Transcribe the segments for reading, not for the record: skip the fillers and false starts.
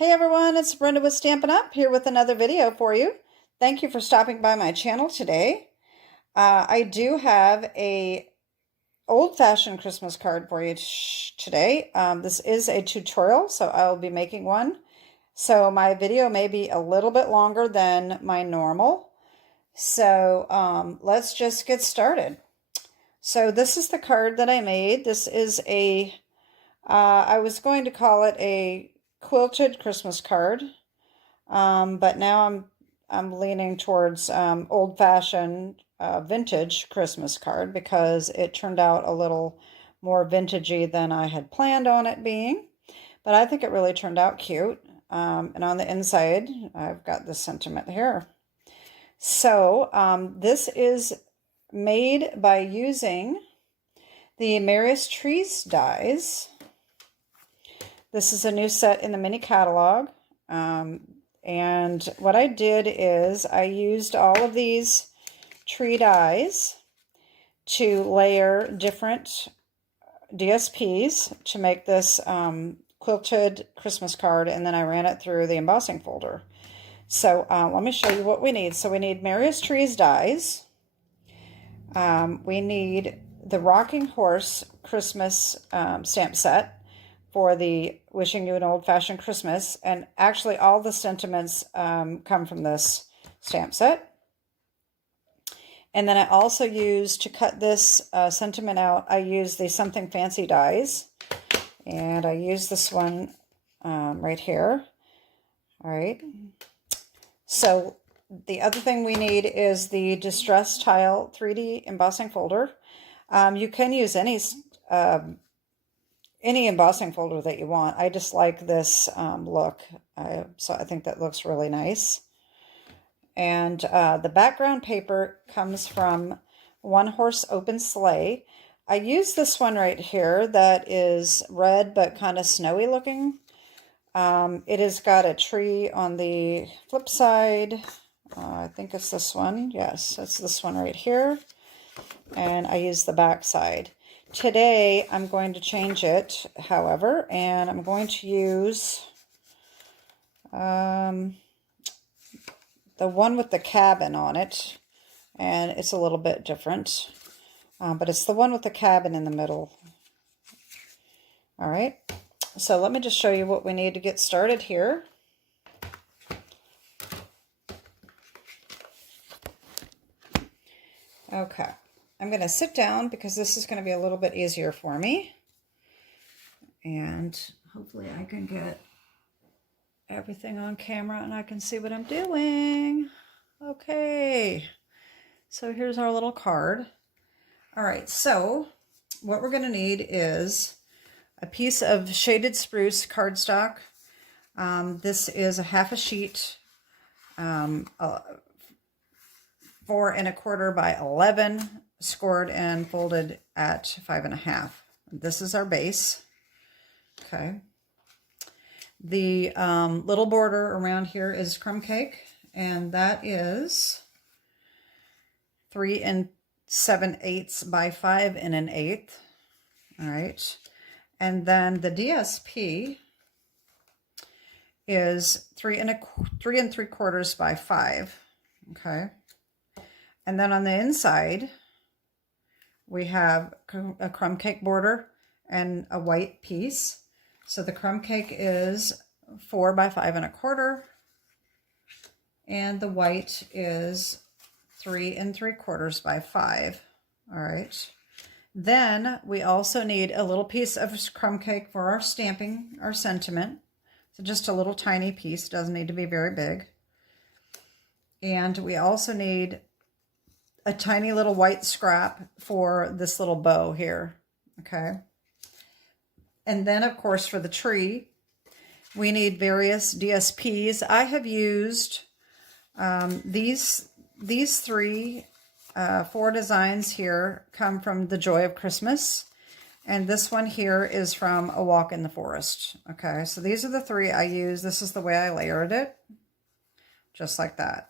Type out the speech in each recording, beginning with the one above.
Hey everyone, it's Brenda with Stampin' Up! Here with another video for you. Thank you for stopping by my channel today. I do have a old-fashioned Christmas card for you today. This is a tutorial, so I will be making one. So my video may be a little bit longer than my normal. So let's just get started. So this is the card that I made. This is I was going to call it a quilted Christmas card, but now I'm leaning towards old-fashioned vintage Christmas card because it turned out a little more vintagey than I had planned on it being. But I think it really turned out cute. And on the inside, I've got this sentiment here. So this is made by using the Merriest Trees dies. This is a new set in the mini catalog. And what I did is I used all of these tree dies to layer different DSPs to make this quilted Christmas card, and then I ran it through the embossing folder. So let me show you what we need. So we need Merriest Trees dies. We need the Rocking Horse Christmas stamp set for the Wishing You an Old-Fashioned Christmas. And actually all the sentiments come from this stamp set. And then I also used, to cut this sentiment out, I used the Something Fancy dies. And I used this one right here. All right. So the other thing we need is the Distress Tile 3D embossing folder. You can use any embossing folder that you want. I just like this look, so I think that looks really nice. And the background paper comes from One Horse Open Sleigh. I use this one right here that is red but kind of snowy looking. It has got a tree on the flip side. I think it's this one. Yes, it's this one right here. And I use the back side. Today, I'm going to change it, however, and I'm going to use the one with the cabin on it, and it's a little bit different, but it's the one with the cabin in the middle. All right, so let me just show you what we need to get started here. Okay. I'm going to sit down because this is going to be a little bit easier for me. And hopefully I can get everything on camera and I can see what I'm doing. Okay. So here's our little card. All right. So what we're going to need is a piece of shaded spruce cardstock. This is a half a sheet, 4 1/4 by 11. Scored and folded at 5 1/2. This is our base. Okay. The little border around here is crumb cake, and that is 3 7/8 by 5 1/8. All right. And then the DSP is 3 3/4 by 5. Okay. And then on the inside, we have a crumb cake border and a white piece. So the crumb cake is 4 by 5 1/4. And the white is 3 3/4 by 5. All right. Then we also need a little piece of crumb cake for our stamping, our sentiment. So just a little tiny piece, doesn't need to be very big. And we also need a tiny little white scrap for this little bow here. Okay. And then of course for the tree, we need various DSPs. I have used these 4 designs here come from The Joy of Christmas. And this one here is from A Walk in the Forest. Okay. So these are the 3 I use. This is the way I layered it. Just like that.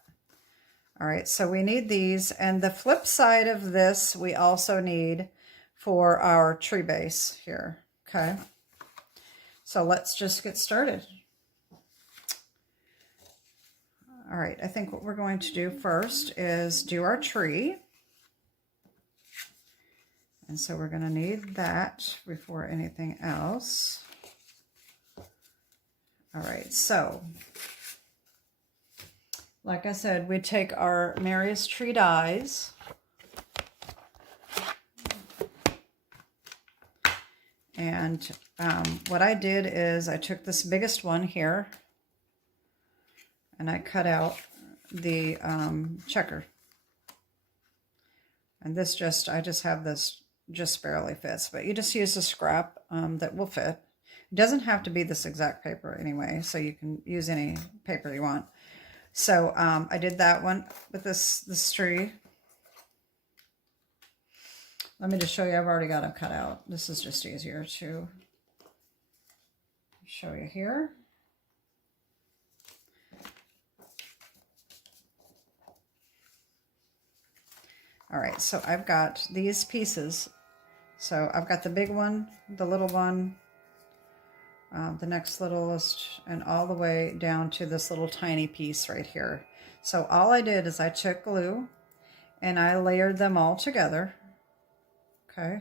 All right, so we need these, and the flip side of this we also need for our tree base here, okay? So let's just get started. All right, I think what we're going to do first is do our tree. And so we're going to need that before anything else. All right, so like I said, we take our Merriest Tree dies. And what I did is I took this biggest one here and I cut out the checker. And this I just have this just barely fits, but you just use a scrap that will fit. It doesn't have to be this exact paper anyway, so you can use any paper you want. So I did that one with this tree. Let me just show you, I've already got them cut out. This is just easier to show you here. All right, so I've got these pieces. So I've got the big one, the little one, the next littlest, and all the way down to this little tiny piece right here. So all I did is I took glue and I layered them all together. Okay,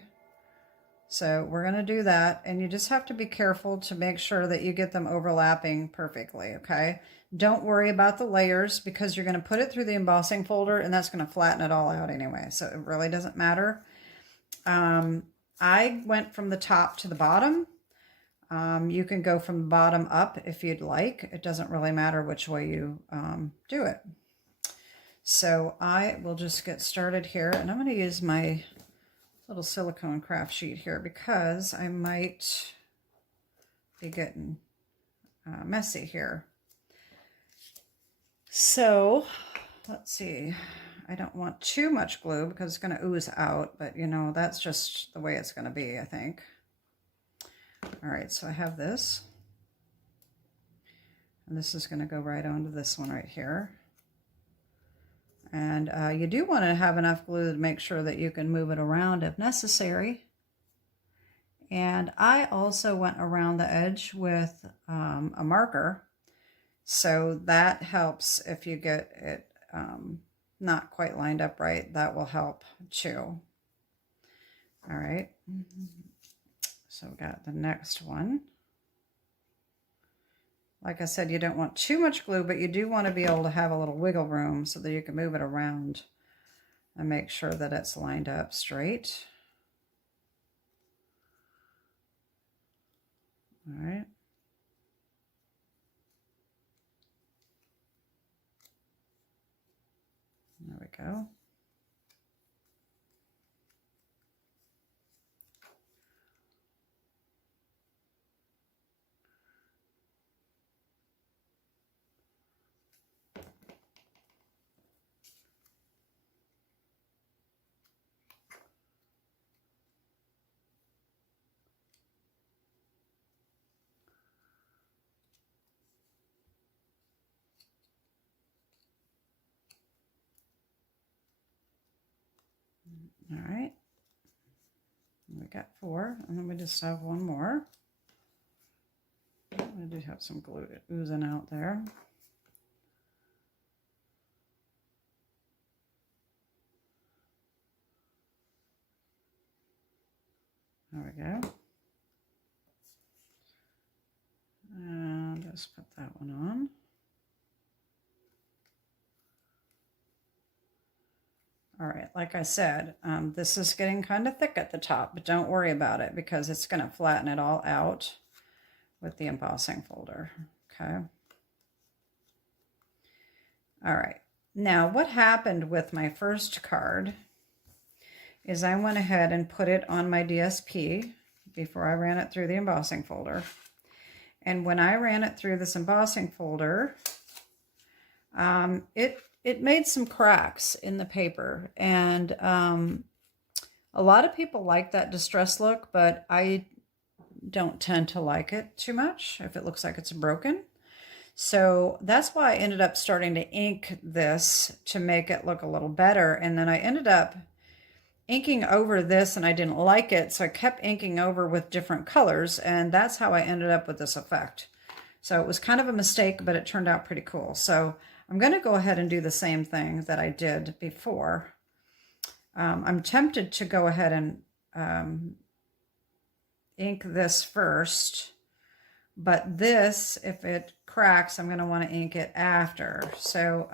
so we're going to do that, and you just have to be careful to make sure that you get them overlapping perfectly. Okay, don't worry about the layers because you're going to put it through the embossing folder and that's going to flatten it all out anyway, so it really doesn't matter. I went from the top to the bottom. You can go from the bottom up if you'd like. It doesn't really matter which way you do it. So I will just get started here, and I'm going to use my little silicone craft sheet here because I might be getting messy here. So let's see, I don't want too much glue because it's going to ooze out, but you know, that's just the way it's going to be, I think. All right, so I have this, and this is going to go right onto this one right here. And you do want to have enough glue to make sure that you can move it around if necessary. And I also went around the edge with a marker, so that helps if you get it not quite lined up right. That will help too. All right, so we got the next one. Like I said, you don't want too much glue, but you do want to be able to have a little wiggle room so that you can move it around and make sure that it's lined up straight. All right. There we go. All right, we got 4, and then we just have one more. I do have some glue oozing out there. There we go. And let's put that one on. All right, like I said, this is getting kind of thick at the top, but don't worry about it because it's going to flatten it all out with the embossing folder, okay? All right, now what happened with my first card is I went ahead and put it on my DSP before I ran it through the embossing folder. And when I ran it through this embossing folder, it made some cracks in the paper, and a lot of people like that distress look, but I don't tend to like it too much if it looks like it's broken. So that's why I ended up starting to ink this to make it look a little better, and then I ended up inking over this and I didn't like it, so I kept inking over with different colors, and that's how I ended up with this effect. So it was kind of a mistake, but it turned out pretty cool. So I'm going to go ahead and do the same thing that I did before. I'm tempted to go ahead and ink this first, but this, if it cracks, I'm going to want to ink it after. So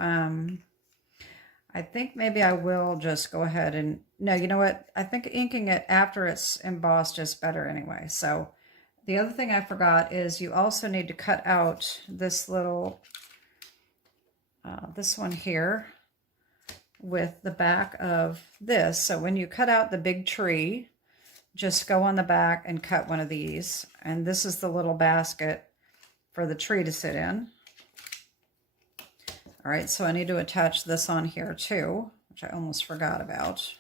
I think maybe I will just go ahead and, no, you know what? I think inking it after it's embossed is better anyway. So the other thing I forgot is you also need to cut out this little, this one here with the back of this. So when you cut out the big tree, just go on the back and cut one of these. And this is the little basket for the tree to sit in. All right, so I need to attach this on here too, which I almost forgot about.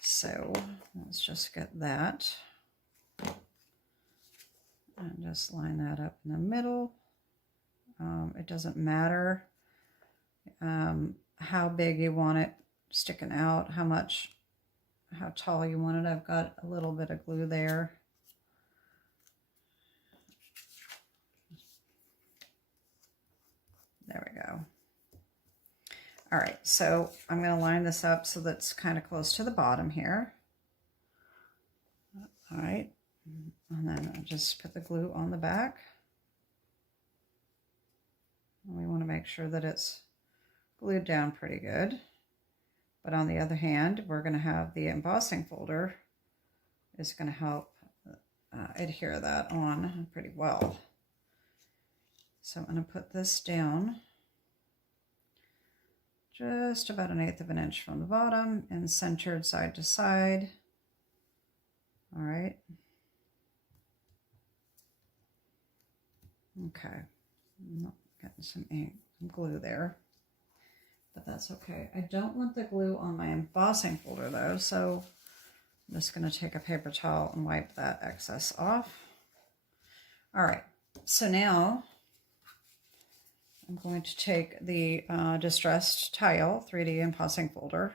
So let's just get that. And just line that up in the middle. It doesn't matter how big you want it sticking out, how tall you want it. I've got a little bit of glue there. There we go. All right, so I'm going to line this up so that's kind of close to the bottom here. All right, and then I'll just put the glue on the back. We want to make sure that it's glued down pretty good. But on the other hand, we're going to have the embossing folder is going to help adhere that on pretty well. So I'm going to put this down just about 1/8 of an inch from the bottom and centered side to side. All right. Okay. I'm getting some ink, some glue there, but that's okay. I don't want the glue on my embossing folder though, so I'm just going to take a paper towel and wipe that excess off. All right, so now I'm going to take the Distressed Tile 3D embossing folder.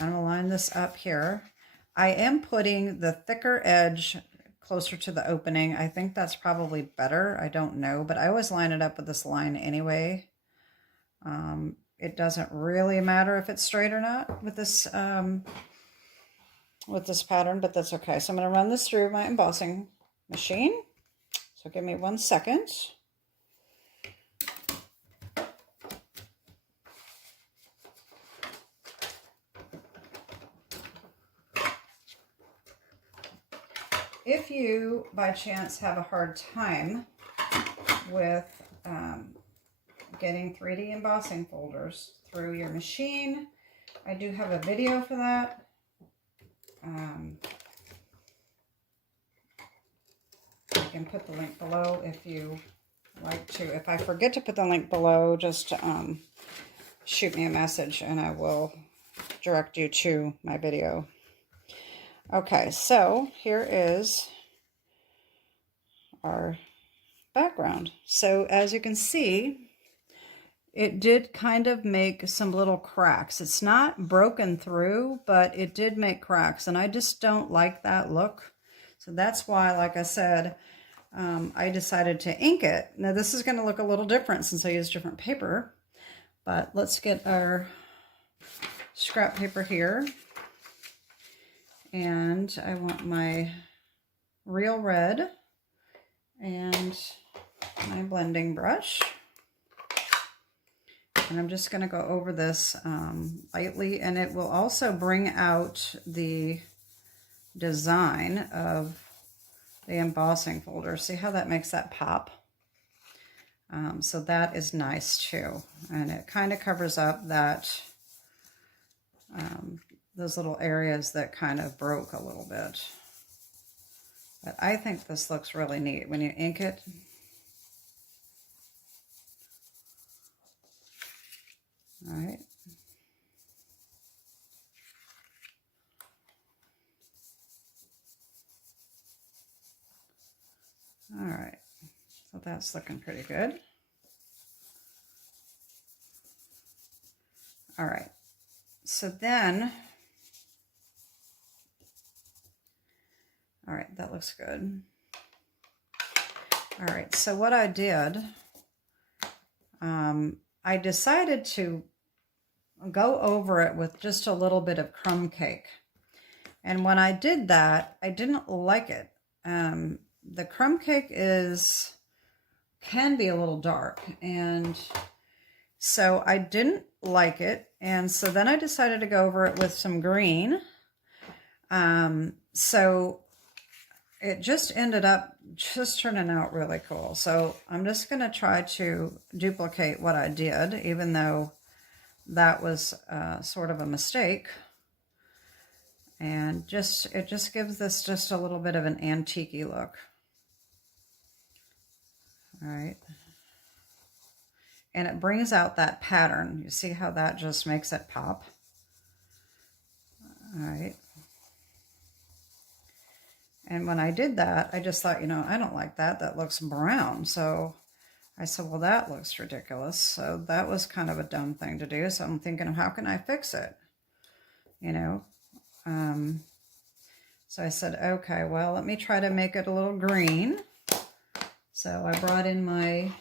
I'm going to line this up here. I am putting the thicker edge closer to the opening. I think that's probably better. I don't know, but I always line it up with this line anyway. It doesn't really matter if it's straight or not with this pattern, but that's okay. So I'm going to run this through my embossing machine. So give me 1 second. If you, by chance, have a hard time with getting 3D embossing folders through your machine, I do have a video for that. I can put the link below if you like to. If I forget to put the link below, just shoot me a message and I will direct you to my video. Okay, so here is our background. So as you can see, it did kind of make some little cracks. It's not broken through, but it did make cracks, and I just don't like that look. So that's why, like I said, I decided to ink it. Now this is going to look a little different since I use different paper, but let's get our scrap paper here. And I want my real red and my blending brush. And I'm just going to go over this lightly, and it will also bring out the design of the embossing folder. See how that makes that pop? So that is nice too. And it kind of covers up that those little areas that kind of broke a little bit. But I think this looks really neat when you ink it. All right. All right. So that's looking pretty good. All right. So then, all right, that looks good. All right, so what I did, I decided to go over it with just a little bit of crumb cake. And when I did that, I didn't like it. The crumb cake can be a little dark, and so I didn't like it. And so then I decided to go over it with some green. So it just ended up just turning out really cool. So I'm just going to try to duplicate what I did, even though that was sort of a mistake. And it just gives this just a little bit of an antique-y look. All right. And it brings out that pattern. You see how that just makes it pop? All right. And when I did that, I just thought, I don't like that. That looks brown. So I said, well, that looks ridiculous. So that was kind of a dumb thing to do. So I'm thinking, how can I fix it? So I said, okay, well, let me try to make it a little green. So I brought in my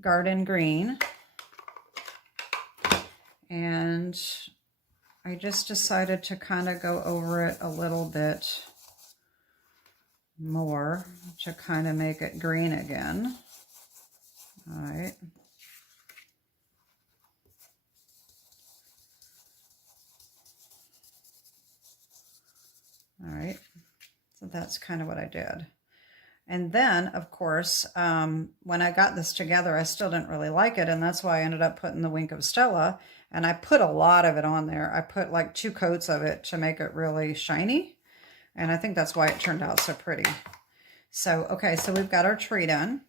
garden green, and I just decided to kind of go over it a little bit more to kind of make it green again. All right. All right, so that's kind of what I did. And then, of course, when I got this together, I still didn't really like it, and that's why I ended up putting the Wink of Stella, and I put a lot of it on there. I put like 2 coats of it to make it really shiny, and I think that's why it turned out so pretty. So, okay, so we've got our tree done.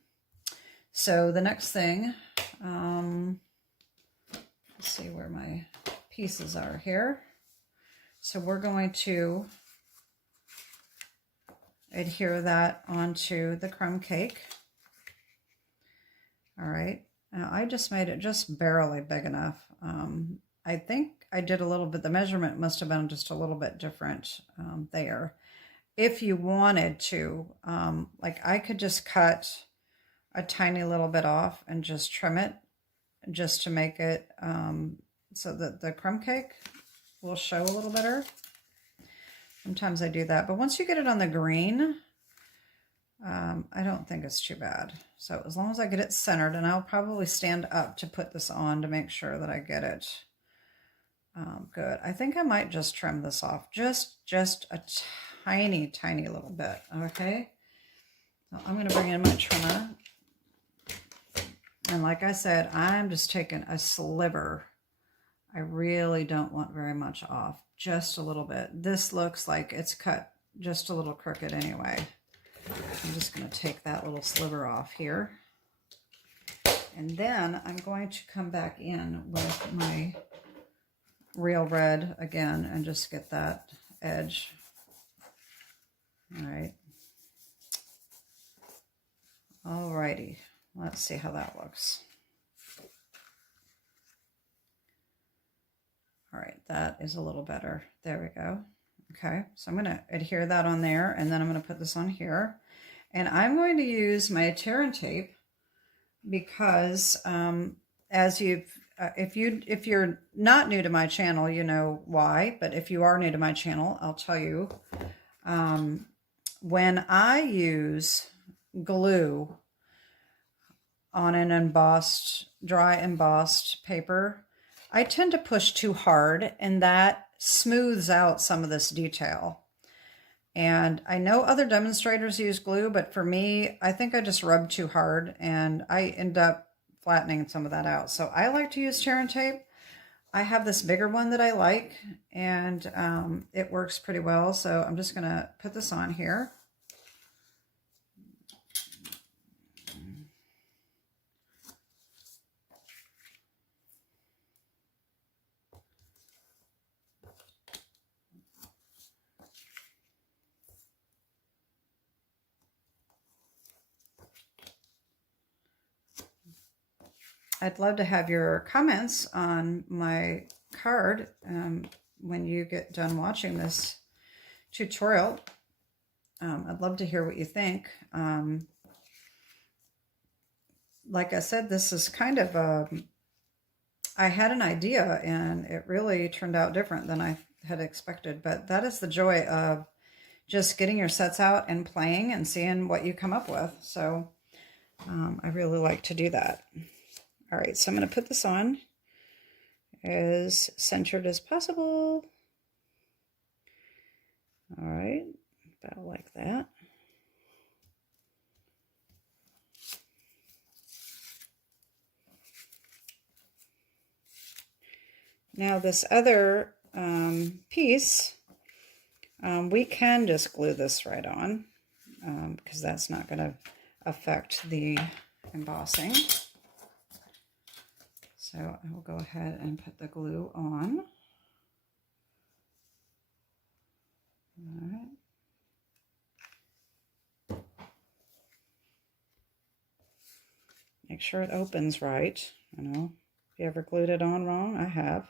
So the next thing, let's see where my pieces are here. So we're going to adhere that onto the crumb cake. All right, now I just made it just barely big enough. I think I did a little bit, the measurement must have been just a little bit different there. If you wanted to, like I could just cut a tiny little bit off and just trim it just to make it so that the crumb cake will show a little better. Sometimes I do that, but once you get it on the green, I don't think it's too bad. So as long as I get it centered, and I'll probably stand up to put this on to make sure that I get it good. I think I might just trim this off just a tiny, tiny little bit, okay? So I'm gonna bring in my trimmer. And like I said, I'm just taking a sliver. I really don't want very much off, just a little bit. This looks like it's cut just a little crooked anyway. I'm just going to take that little sliver off here. And then I'm going to come back in with my real red again and just get that edge. All right. All righty. Let's see how that looks. All right, that is a little better. There we go. Okay, so I'm going to adhere that on there, and then I'm going to put this on here. And I'm going to use my tear and tape because as if you're not new to my channel, you know why. But if you are new to my channel, I'll tell you. When I use glue on an dry embossed paper, I tend to push too hard, and that smooths out some of this detail. And I know other demonstrators use glue, but for me, I think I just rub too hard and I end up flattening some of that out. So I like to use tear and tape. I have this bigger one that I like, and it works pretty well. So I'm just gonna put this on here. I'd love to have your comments on my card when you get done watching this tutorial. I'd love to hear what you think. Like I said, this is kind of I had an idea and it really turned out different than I had expected, but that is the joy of just getting your sets out and playing and seeing what you come up with. So I really like to do that. All right, so I'm going to put this on as centered as possible. All right, about like that. Now this other piece, we can just glue this right on because that's not going to affect the embossing. So I will go ahead and put the glue on. All right. Make sure it opens right. You know, if you ever glued it on wrong, I have.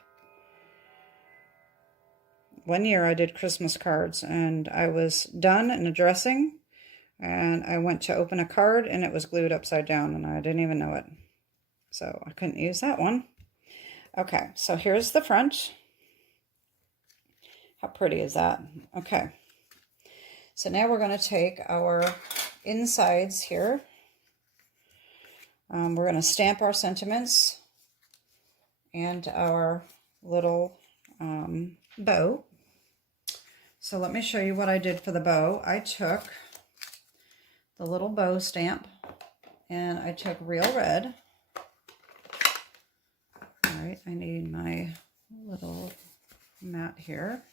One year I did Christmas cards and I was done in a dressing and I went to open a card and it was glued upside down and I didn't even know it. So I couldn't use that one. Okay, so here's the front. How pretty is that? Okay. So now we're going to take our insides here. We're going to stamp our sentiments and our little bow. So let me show you what I did for the bow. I took the little bow stamp and I took Real Red. All right, I need my little mat here.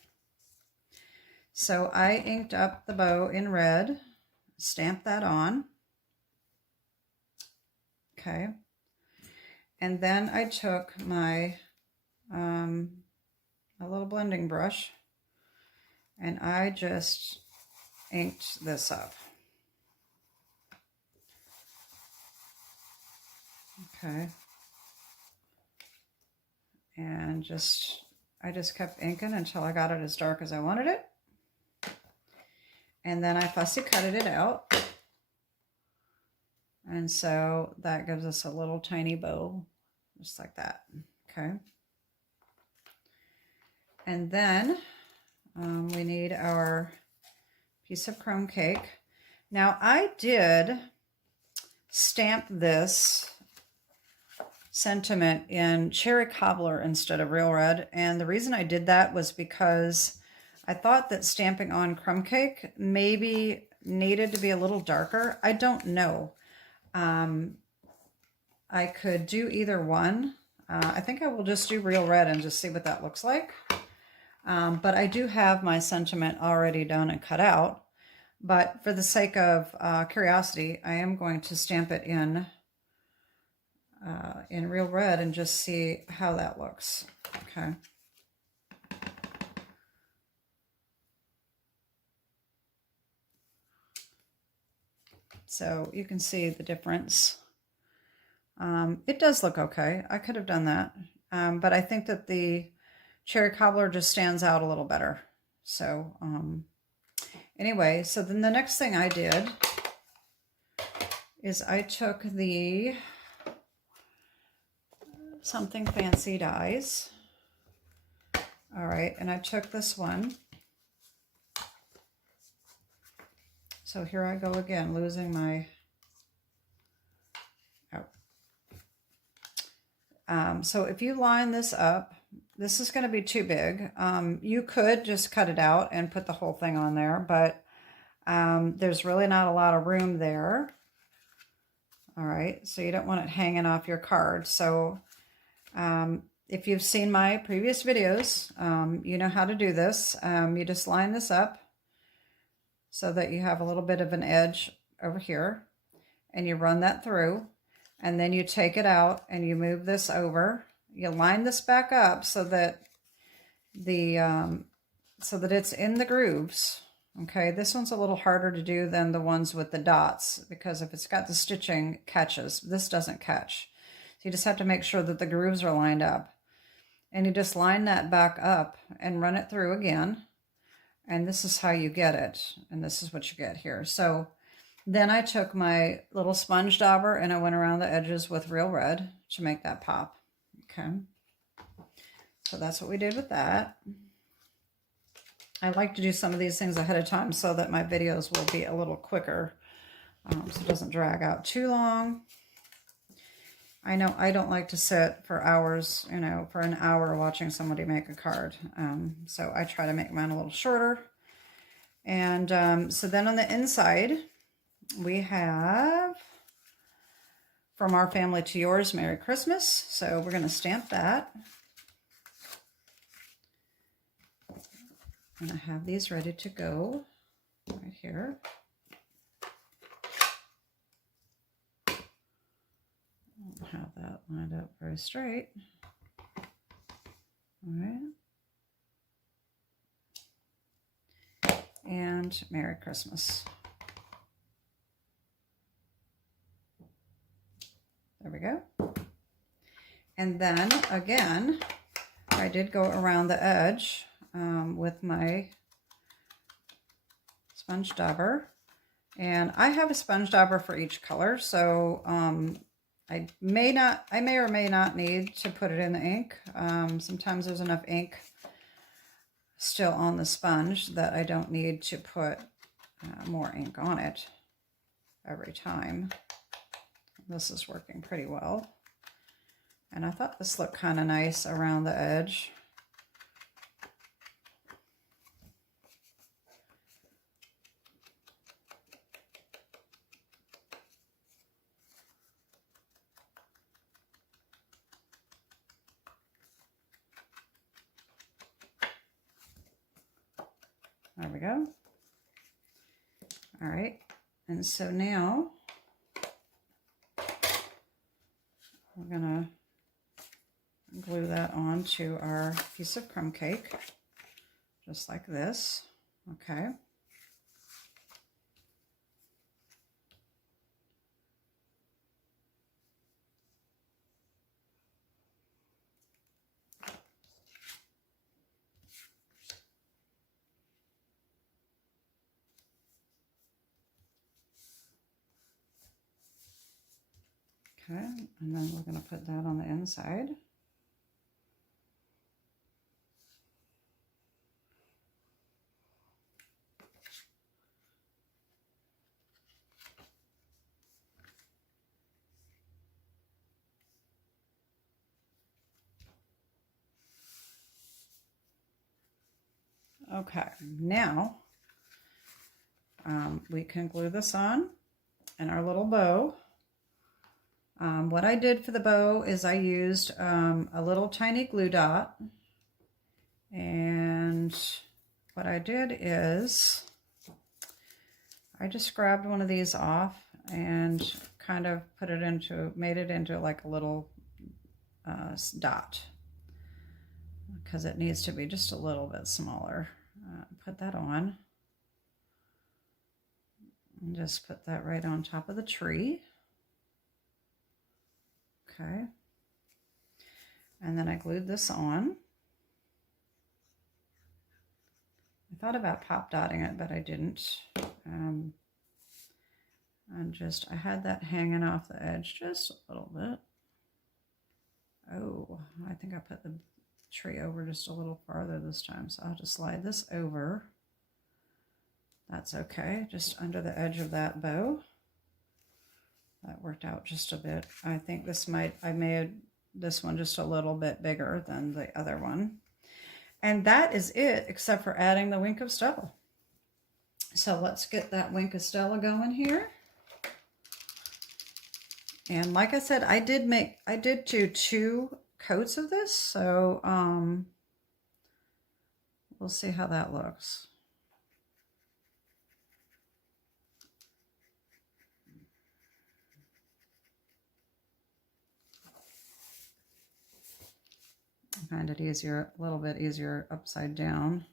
So I inked up the bow in red, stamped that on. Okay. And then I took my a little blending brush and I just inked this up. Okay. And I just kept inking until I got it as dark as I wanted it. And then I fussy cutted it out. And so that gives us a little tiny bow, just like that. Okay. And then we need our piece of crumb cake. Now I did stamp this sentiment in cherry cobbler instead of Real Red. And the reason I did that was because I thought that stamping on crumb cake maybe needed to be a little darker. I don't know. I could do either one. I think I will just do Real Red and just see what that looks like. But I do have my sentiment already done and cut out. But for the sake of curiosity, I am going to stamp it in Real Red and just see how that looks. Okay. So you can see the difference. It does look okay. I could have done that. But I think that the cherry cobbler just stands out a little better. So anyway, so then the next thing I did is I took the Something Fancy dies. All right, and I took this one. So here I go again, losing my, so if you line this up, this is going to be too big. You could just cut it out and put the whole thing on there, but there's really not a lot of room there. All right, so you don't want it hanging off your card. So if you've seen my previous videos, you know how to do this. You just line this up so that you have a little bit of an edge over here, and you run that through, and then you take it out and you move this over. You line this back up so that it's in the grooves. Okay, this one's a little harder to do than the ones with the dots, because if it's got the stitching, it catches. This doesn't catch. So you just have to make sure that the grooves are lined up. And you just line that back up and run it through again. And this is how you get it. And this is what you get here. So then I took my little sponge dauber and I went around the edges with Real Red to make that pop. Okay. So that's what we did with that. I like to do some of these things ahead of time so that my videos will be a little quicker, so it doesn't drag out too long. I know I don't like to sit for hours, you know, for an hour watching somebody make a card. So I try to make mine a little shorter. And so then on the inside, we have From Our Family to Yours, Merry Christmas. So we're going to stamp that. And I have these ready to go right here. I don't have that lined up very straight. All right. And Merry Christmas. There we go. And then again, I did go around the edge with my sponge dauber. And I have a sponge dauber for each color, so I may or may not need to put it in the ink. Sometimes there's enough ink still on the sponge that I don't need to put more ink on it every time. This is working pretty well. And I thought this looked kind of nice around the edge. There we go. All right, and so now we're gonna glue that onto our piece of crumb cake, just like this, okay? Okay, and then we're going to put that on the inside. Okay, now we can glue this on in our little bow. What I did for the bow is I used a little tiny glue dot, and what I did is I just grabbed one of these off and kind of made it into like a little dot, because it needs to be just a little bit smaller. Put that on and just put that right on top of the tree. Okay, and then I glued this on. I thought about pop dotting it, but I didn't. And I had that hanging off the edge just a little bit. Oh, I think I put the tree over just a little farther this time, so I'll just slide this over. That's okay, just under the edge of that bow. That worked out just a bit. I think I made this one just a little bit bigger than the other one. And that is it, except for adding the wink of Stella. So let's get that wink of Stella going here. And like I said, I did do 2 coats of this, so we'll see how that looks. I find it easier, a little bit easier upside down.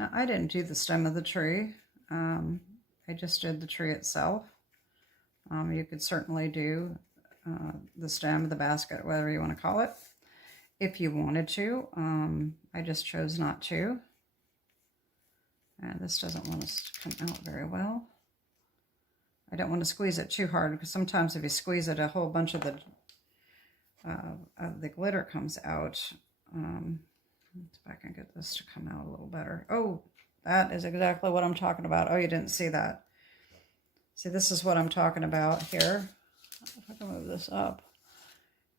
Now, I didn't do the stem of the tree. I just did the tree itself. You could certainly do the stem of the basket, whatever you want to call it, if you wanted to. I just chose not to. And this doesn't want us to come out very well. I don't want to squeeze it too hard, because sometimes if you squeeze it, a whole bunch of the glitter comes out. Let's see if I can get this to come out a little better. Oh, that is exactly what I'm talking about. Oh, you didn't see that. See, this is what I'm talking about here. If I can move this up.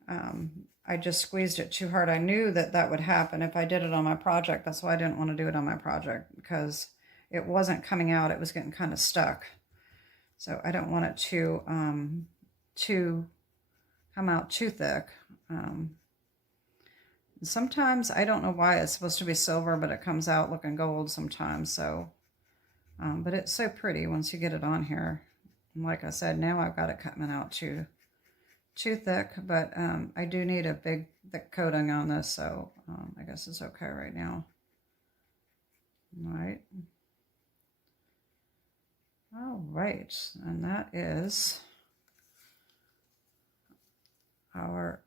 I just squeezed it too hard. I knew that that would happen if I did it on my project. That's why I didn't want to do it on my project, because it wasn't coming out. It was getting kind of stuck. So I don't want it to come out too thick. Sometimes, I don't know why it's supposed to be silver, but it comes out looking gold sometimes. So, but it's so pretty once you get it on here. And like I said, now I've got it coming out too thick, but I do need a big thick coating on this, so I guess it's okay right now. All right, and that is our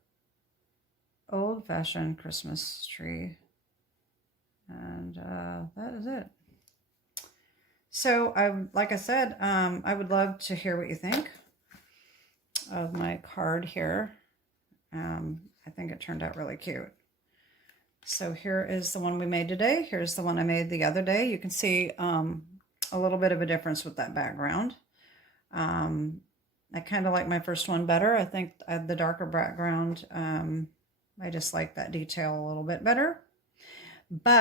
old-fashioned Christmas tree, and that is it. So like I said, I would love to hear what you think of my card here. I think it turned out really cute. So here is the one we made today. Here's the one I made the other day. You can see a little bit of a difference with that background. I kind of like my first one better. I think the darker background, I just like that detail a little bit better. But